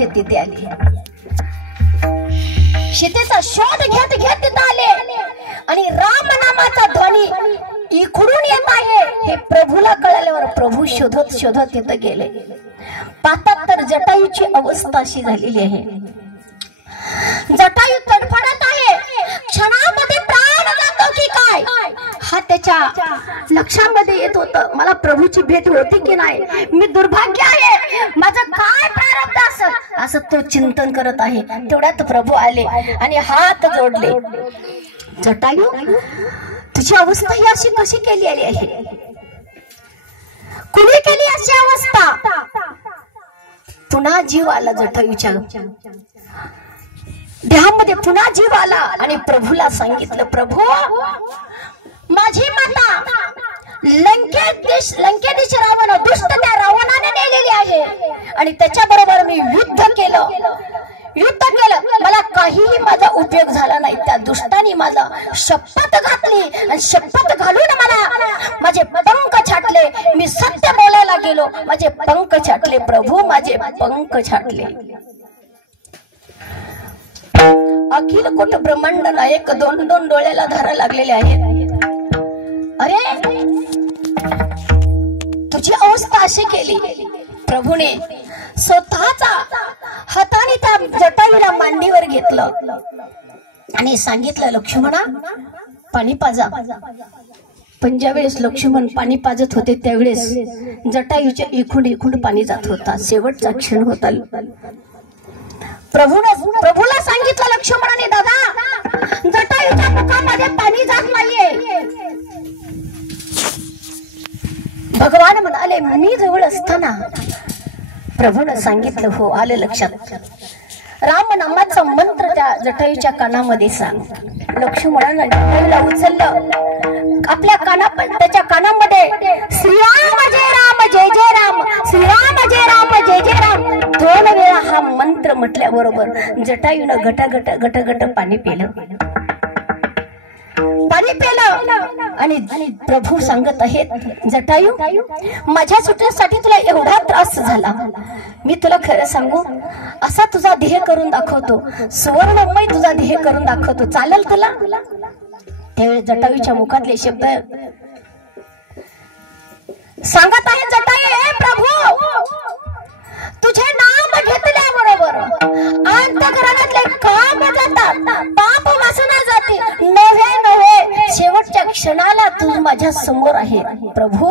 घेत तिथे आले, सीतेचा शोध घेत घेत तिथे आले आणि राम नामाचा ध्वनी इकडून येत आहे हे प्रभूला कळल्यावर प्रभू शोधत शोधत तिथे गेले. पाहतात तर जटायूची अवस्था अशी झालेली आहे. जटायू तडफडत आहे, क्षणामध्ये प्राण जातो की काय हा त्याच्या लक्षामध्ये येत होतं. मला प्रभूची भेट होती की नाही, मी दुर्भाग्य आहे, माझं काय प्रारब्ध असेल असं तो चिंतन करत आहे. तेवढ्यात प्रभू आले आणि हात जोडले. जटायू तुझी अवस्था ही अशी कशी केली आली आहे, कुणी केली अशी अवस्था? पुन्हा जीव आला जटायूच्या देहामध्ये, पुन्हा जीव आला आणि प्रभूला सांगितलं, प्रभू माझी माता लंकेश रावण दुष्ट त्या रावणाने नेलेली आहे आणि त्याच्या बरोबर मी युद्ध केलं, मला काहीही माझा उपयोग झाला नाही. त्या दुष्टाने माझा शपथ घातली आणि शपथ घालून मला माझे पंख छाटले. मी सत्य बोलायला गेलो, माझे पंख छाटले. प्रभू माझे पंख छाटले. अखिल कोट ब्रह्मांड नायक दोन दोन डोळ्याला धारा लागलेले आहेत. अरे तुझी अवस्था अशी केली. प्रभूने स्वतःचा हाताने त्या जटायूला मांडीवर घेतलं आणि सांगितलं, लक्ष्मणा पाणी पाजा. पण ज्यावेळेस लक्ष्मण पाणी पाजत होते त्यावेळेस जटायूच्या इखुंड इखुंड पाणी जात होता. शेवटचा क्षण होता. प्रभूला सांगितलं लक्ष्मणाने, दादा जटायूच्या मुखामध्ये पाणी जात नाहीये. भगवान म्हणाले, मी जवळ असताना प्रभूने सांगितलं, हो आलं लक्षात. राम नामाचा मंत्र त्या जटायूच्या कानामध्ये सांग. लक्ष्मणाने जटायूला उचललं आपल्या त्याच्या कानामध्ये, श्रीराम जय राम जय जय राम, श्रीराम जय राम जय जय राम 2 वेळा हा मंत्र म्हटल्याबरोबर जटायूनं गट पाणी पिलं आणि प्रभू सांगत आहेत, जटायू माझ्या सुटण्यासाठी तुला एवढा त्रास झाला, मी तुला खरं सांगू, असा तुझा ध्येय करून दाखवतो, सुवर्णमय तुझा ध्येय करून दाखवतो, चालेल तुला? त्यावेळी जटायूच्या मुखातले शब्द सांगत आहे, जटायू हे प्रभू तुझे नाम घेतल्याबरोबर अंतःकरणातले काम जातात, पाप वासना जाते, नव्हे शेवटच्या क्षणाला तू माझ्या समोर आहे. प्रभू